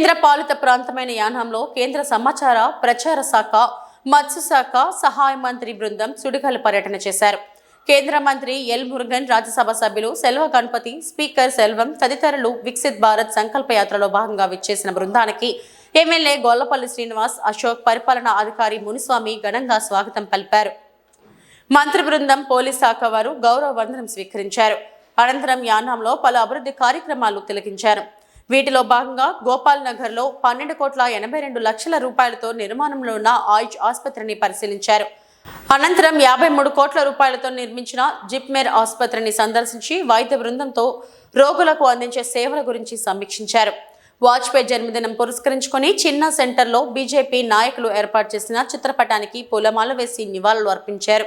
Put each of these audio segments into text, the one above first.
కేంద్ర పాలిత ప్రాంతమైన యానంలో కేంద్ర సమాచార ప్రచార శాఖ మత్స్యశాఖ సహాయ మంత్రి బృందం సుడిగాలి పర్యటన చేశారు. కేంద్ర మంత్రి ఎల్ మురుగన్ రాజ్యసభ సభ్యులు సెల్వ గణపతి స్పీకర్ సెల్వం తదితరులు వికసిత్ భారత్ సంకల్ప యాత్రలో భాగంగా విచ్చేసిన బృందానికి ఎమ్మెల్యే గొల్లపల్లి శ్రీనివాస్ అశోక్ పరిపాలనా అధికారి మునిస్వామి ఘనంగా స్వాగతం పలిపారు. మంత్రి బృందం పోలీస్ శాఖ వారు గౌరవ వందనం స్వీకరించారు. అనంతరం యానాంలో పలు అభివృద్ధి కార్యక్రమాలు తిలకించారు. వీటిలో భాగంగా గోపాల్ నగర్లో పన్నెండు కోట్ల ఎనభై రెండు లక్షల రూపాయలతో నిర్మాణంలో ఉన్న ఆయుష్ ఆసుపత్రిని పరిశీలించారు. అనంతరం యాభై మూడు కోట్ల రూపాయలతో నిర్మించిన జిప్మేర్ ఆసుపత్రిని సందర్శించి వైద్య బృందంతో రోగులకు అందించే సేవల గురించి సమీక్షించారు. వాజ్పేయి జన్మదినం పురస్కరించుకొని చిన్న సెంటర్లో బీజేపీ నాయకులు ఏర్పాటు చేసిన చిత్రపటానికి పూలమాల వేసి నివాళులు అర్పించారు.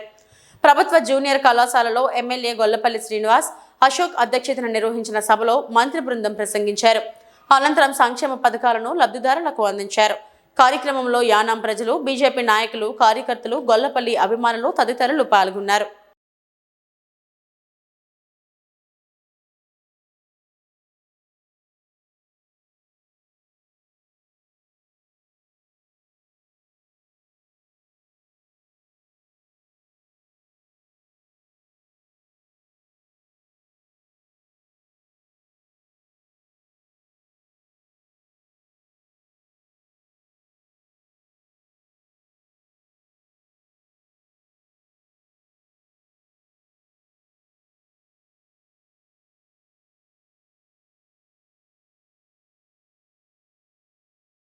ప్రభుత్వ జూనియర్ కళాశాలలో ఎమ్మెల్యే గొల్లపల్లి శ్రీనివాస్ అశోక్ అధ్యక్షతన నిర్వహించిన సభలో మంత్రి బృందం ప్రసంగించారు. అనంతరం సంక్షేమ పథకాలను లబ్ధిదారులకు అందించారు. కార్యక్రమంలో యానాం ప్రజలు బీజేపీ నాయకులు కార్యకర్తలు గొల్లపల్లి అభిమానులు తదితరులు పాల్గొన్నారు.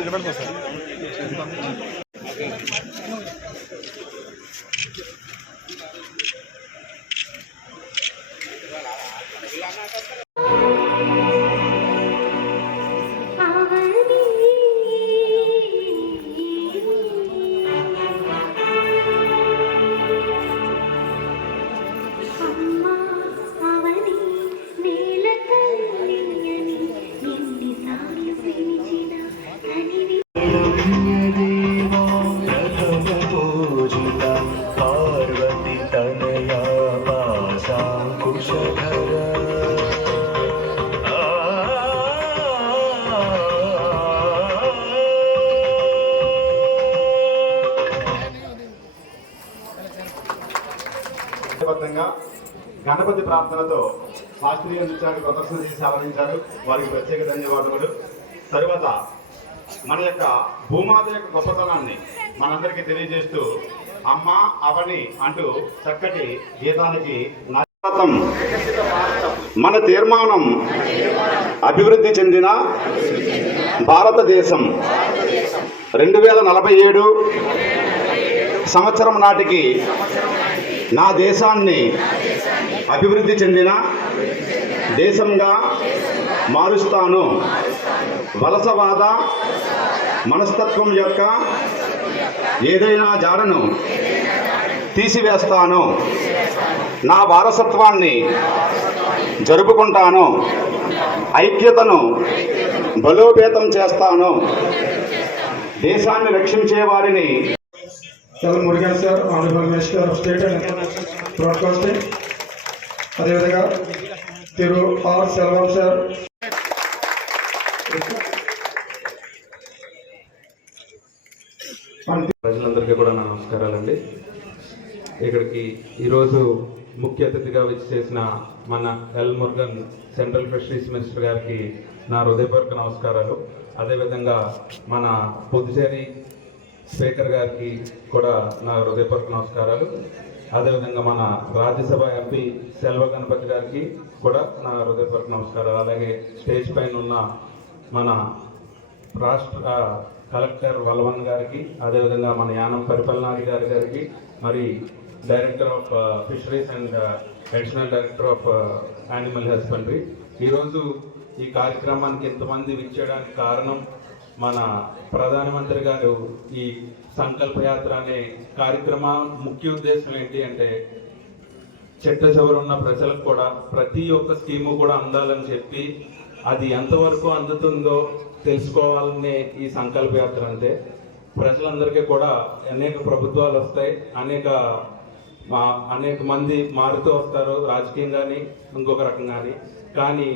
నిలబడిపో సార్. ప్రార్థనతో శాస్త్రీయ నృత్యాన్ని ప్రదర్శన చేసి ఆరంభించారు వారికి ప్రత్యేక ధన్యవాదములు. తరువాత మన యొక్క భూమాత యొక్క గొప్పతనాన్ని మనందరికీ తెలియజేస్తూ అమ్మ అవని అంటూ చక్కటి గీతానికి మన తీర్మానం అభివృద్ధి చెందిన భారతదేశం. రెండు వేల నలభై ఏడు సంవత్సరం నాటికి నా దేశాన్ని అభివృద్ధి చెందిన దేశంగా మారుస్తాను. వలసవాద మనస్తత్వం యొక్క ఏదైనా జాడను తీసివేస్తాను. నా వారసత్వాన్ని జరుపుకుంటాను. ఐక్యతను బలోపేతం చేస్తాను. దేశాన్ని రక్షించే వారిని L Murugan sir honourable minister of state. And broadcasting అదేవిధంగా తిరు ఆర్ సెల్వం సార్. ప్రజలందరికీ కూడా నా నమస్కారాలండి. ఇక్కడికి ఈరోజు ముఖ్య అతిథిగా చేసిన మన L Murugan central fisheries minister గారికి నా హృదయపూర్వక నమస్కారాలు. అదేవిధంగా మన పుదుచేరి స్పీకర్ గారికి కూడా నా హృదయపూర్వక నమస్కారాలు. అదేవిధంగా మన రాజ్యసభ ఎంపీ సెల్వ గణపతి గారికి కూడా నా హృదయపూర్వక నమస్కారాలు. అలాగే స్టేజ్ పైన ఉన్న మన రాష్ట్ర కలెక్టర్ వల్వన్ గారికి అదేవిధంగా మన యానం పరిపాలనాధికారి గారికి మరి director of fisheries and additional director of animal husbandry. ఈరోజు ఈ కార్యక్రమానికి ఎంతమంది విచ్చేయడానికి కారణం మన ప్రధానమంత్రి గారు ఈ సంకల్పయాత్ర అనే కార్యక్రమ ముఖ్య ఉద్దేశం ఏంటి అంటే చెట్ట ఉన్న ప్రజలకు కూడా ప్రతి ఒక్క స్కీము కూడా అందాలని చెప్పి అది ఎంతవరకు అందుతుందో తెలుసుకోవాలనే ఈ సంకల్పయాత్ర అంటే ప్రజలందరికీ కూడా అనేక ప్రభుత్వాలు వస్తాయి అనేక మా అనేక మంది మారుతూ వస్తారు రాజకీయం కానీ ఇంకొక రకం కానీ కానీ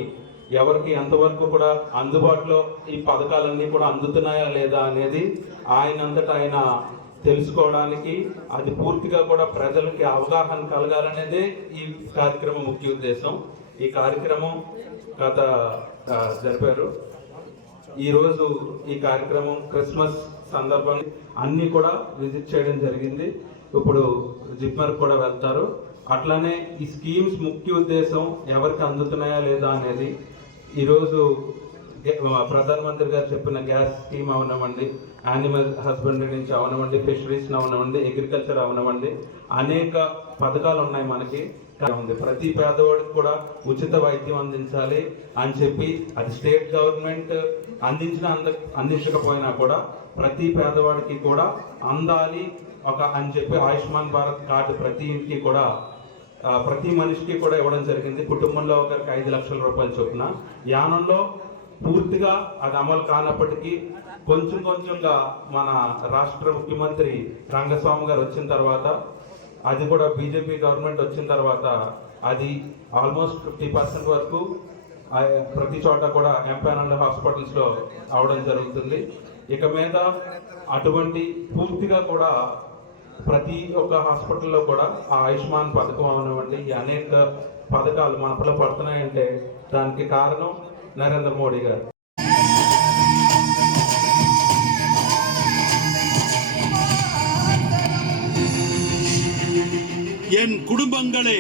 ఎవరికి ఎంతవరకు కూడా అందుబాటులో ఈ పథకాలన్నీ కూడా అందుతున్నాయా లేదా అనేది ఆయనంతటా ఆయన తెలుసుకోవడానికి అది పూర్తిగా కూడా ప్రజలకి అవగాహన కలగాలనేదే ఈ కార్యక్రమం ముఖ్య ఉద్దేశం. ఈ కార్యక్రమం గత జరిపారు. ఈరోజు ఈ కార్యక్రమం క్రిస్మస్ సందర్భంగా అన్నీ కూడా విజిట్ చేయడం జరిగింది. ఇప్పుడు జిప్మర్ కూడా వెళ్తారు. అట్లానే ఈ స్కీమ్స్ ముఖ్య ఉద్దేశం ఎవరికి అందుతున్నాయా లేదా అనేది ఈరోజు ప్రధానమంత్రి గారు చెప్పిన గ్యాస్ స్కీమ్ అవనవ్వండి యానిమల్ హస్బెండరీ నుంచి అవనవ్వండి ఫిషరీస్ అవనవ్వండి అగ్రికల్చర్ అవనవ్వండి అనేక పథకాలు ఉన్నాయి మనకి. ఉంది. ప్రతి పేదవాడికి కూడా ఉచిత వైద్యం అందించాలి అని చెప్పి అది స్టేట్ గవర్నమెంట్ అందించిన అంద అందించకపోయినా కూడా ప్రతి పేదవాడికి కూడా అందాలి ఒక అని చెప్పి ఆయుష్మాన్ భారత్ కార్డు ప్రతి ఇంటికి కూడా ప్రతి మనిషికి కూడా ఇవ్వడం జరిగింది. కుటుంబంలో ఒకరికి ఐదు లక్షల రూపాయలు చొప్పున. యానంలో పూర్తిగా అది అమలు కానప్పటికీ కొంచెం కొంచెంగా మన రాష్ట్ర ముఖ్యమంత్రి రంగస్వామి గారు వచ్చిన తర్వాత అది కూడా బీజేపీ గవర్నమెంట్ వచ్చిన తర్వాత అది ఆల్మోస్ట్ ఫిఫ్టీ పర్సెంట్ వరకు ప్రతి చోట కూడా ఎంపానల్ హాస్పిటల్స్లో అవడం జరుగుతుంది. ఇక మీద అటువంటి పూర్తిగా కూడా ప్రతి ఒక్క హాస్పిటల్లో కూడా ఆ ఆయుష్మాన్ పథకం అవనివ్వండి అనేక పథకాలు మనపలో పడుతున్నాయంటే దానికి కారణం నరేంద్ర మోడీ గారు. என் குடும்பங்களே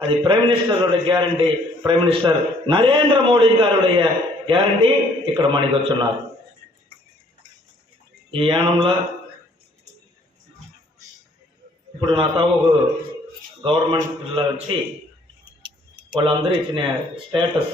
அது prime மினிஸ்டரோட guarantee prime minister Narendra Modi గారుடைய guarantee ఇక్కడ మణికొచ్చున్నారు ఈ యానంలో ఇప్పుడు నా తావు గవర్నమెంట్లో వచ్చి వాళ్ళందరూ ఇచ్చిన స్టేటస్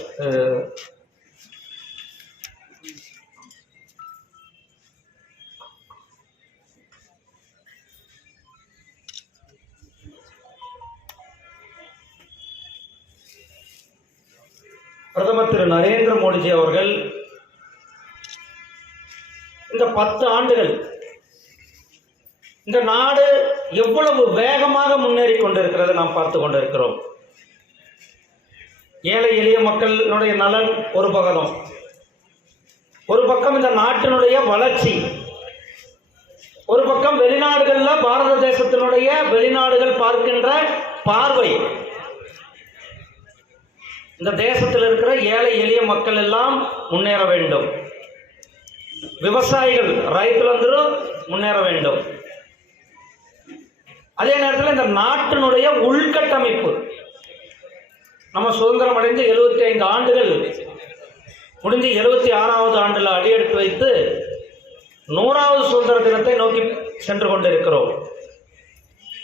பிரதமர் திரு நரேந்திர மோடிஜி அவர்கள் இந்த பத்து ஆண்டுகள் இந்த நாடு எவ்வளவு வேகமாக முன்னேறி கொண்டிருக்கிறது நாம் பார்த்து கொண்டிருக்கிறோம். ஏழை எளிய மக்களினுடைய நலன் ஒரு பகலும் ஒரு பக்கம் இந்த நாட்டினுடைய வளர்ச்சி ஒரு பக்கம் வெளிநாடுகளில் பாரத தேசத்தினுடைய வெளிநாடுகள் பார்க்கின்ற பார்வை. இந்த தேசத்தில் இருக்கிற ஏழை எளிய மக்கள் எல்லாம் முன்னேற வேண்டும். விவசாயிகள் ரைத்துல ரைத்துலந்தரும் முன்னேற வேண்டும். அதே நேரத்தில் இந்த நாட்டினுடைய உள்கட்டமைப்பு. நம்ம சுதந்திரம் அடைந்து எழுபத்தி ஐந்து ஆண்டுகள் முடிஞ்சு எழுபத்தி ஆறாவது ஆண்டில் அடியெடுத்து வைத்து நூறாவது சுதந்திர தினத்தை நோக்கி சென்று கொண்டிருக்கிறோம்.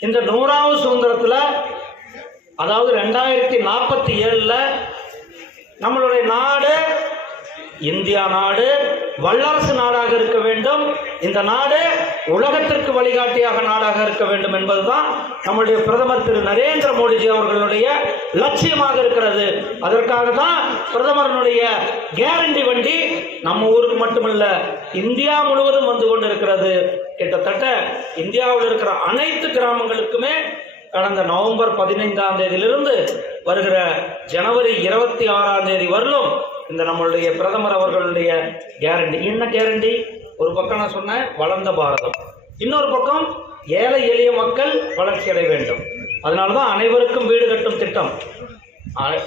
இந்த நூறாவது சுதந்திரத்தில் அதாவது ரெண்டாயிரத்தி நாற்பத்தி ஏழில் நம்மளுடைய நாடு இந்தியா நாடு வல்லரசு நாடாக இருக்க வேண்டும். இந்த நாடு உலகத்திற்கு வழிகாட்டியாக நாடாக இருக்க வேண்டும் என்பதுதான் நம்முடைய பிரதமர் திரு நரேந்திர மோடிஜி அவர்களுடைய லட்சியமாக இருக்கிறது. அதற்காக தான் பிரதமரனுடைய கேரண்டி வண்டி நம்ம ஊருக்கு மட்டுமல்ல இந்தியா முழுவதும் வந்து கொண்டிருக்கிறது. கிட்டத்தட்ட இந்தியாவில் இருக்கிற அனைத்து கிராமங்களுக்குமே கடந்த நவம்பர் பதினைந்தாம் தேதியிலிருந்து வருகிற ஜனவரி இருபத்தி ஆறாம் தேதி வரலும் இந்த நம்மளுடைய பிரதமர் அவர்களுடைய கேரண்டி என்ன கேரண்டி ஒரு பக்கம் நான் சொன்னேன் வளர்ந்த பாரதம். இன்னொரு பக்கம் ஏழை எளிய மக்கள் வளர்ச்சி அடைய வேண்டும். அதனால தான் அனைவருக்கும் வீடு கட்டும் திட்டம். அ-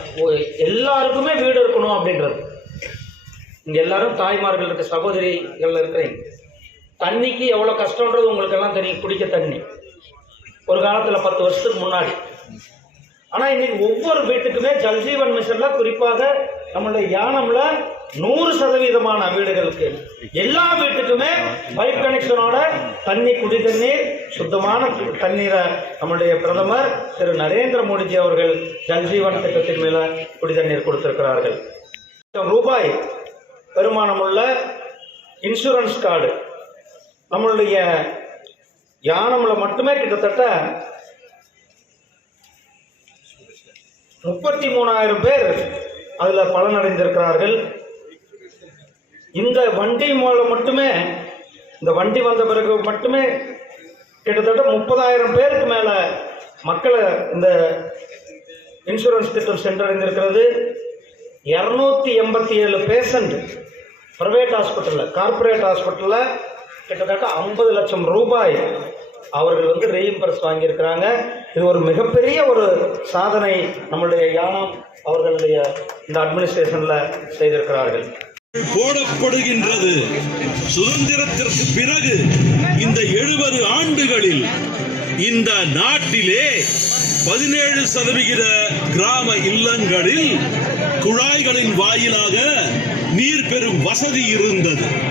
எல்லாருக்குமே வீடு இருக்கணும் அப்படின்றது. இங்கே எல்லாரும் தாய்மார்கள் இருக்க சகோதரிகள் இருக்கிறீங்க தண்ணிக்கு எவ்வளோ கஷ்டன்றது உங்களுக்கு எல்லாம் தெரியும் குடிக்க தண்ணி. ஒரு காலத்தில் பத்து வருஷத்துக்கு முன்னாடி. ஆனால் இன்னைக்கு ஒவ்வொரு வீட்டுக்குமே ஜல்ஜீவன் மிஷனில் குறிப்பாக நம்மளுடைய யானம்ல நூறு சதவீதமான வீடுகளுக்கு எல்லா வீட்டுக்குமே பைப் கனெக்ஷனோட தண்ணி குடி தண்ணீர் சுத்தமான தண்ணீரை நம்முடைய பிரதமர் திரு நரேந்திர மோடிஜி அவர்கள் ஜல்ஜீவன் திட்டத்தின் மேல குடி தண்ணீர் கொடுத்திருக்கிறார்கள். ரூபாய் ரூபாய் வருமானமுள்ள இன்சூரன்ஸ் கார்டு நம்மளுடைய யானம்ல மட்டுமே கிட்டத்தட்ட முப்பத்தி மூணாயிரம் பேர் அதுல பலனடைந்திருக்கிறார்கள். இந்த வண்டி மூலம் மட்டுமே இந்த வண்டி வந்த பிறகு மட்டுமே கிட்டத்தட்ட முப்பதாயிரம் பேருக்கு மேல மக்களை இந்த இன்சூரன்ஸ் திட்டம் சென்றடைந்திருக்கிறது. இரநூத்தி எண்பத்தி ஏழு பேஷண்ட் ப்ரைவேட் ஹாஸ்பிட்டலில் கார்ப்பரேட் ஹாஸ்பிட்டலில் கிட்டத்தட்ட ஐம்பது லட்சம் ரூபாய் அவர்கள் வந்து ரீஇம்பர்ஸ் வாங்கியிருக்கிறாங்க. இது ஒரு மிகப்பெரிய ஒரு சாதனை நம்மளுடைய யானம் அவர்களுடைய இந்த அட்மினிஸ்ட்ரேஷனில் செய்திருக்கிறார்கள். போடப்படுகின்றது. சுதந்திரத்திற்கு பிறகு இந்த எழுபது ஆண்டுகளில் இந்த நாட்டிலே பதினேழு சதவிகித கிராம இல்லங்களில் குழாய்களின் வாயிலாக நீர் பெறும் வசதி இருந்தது.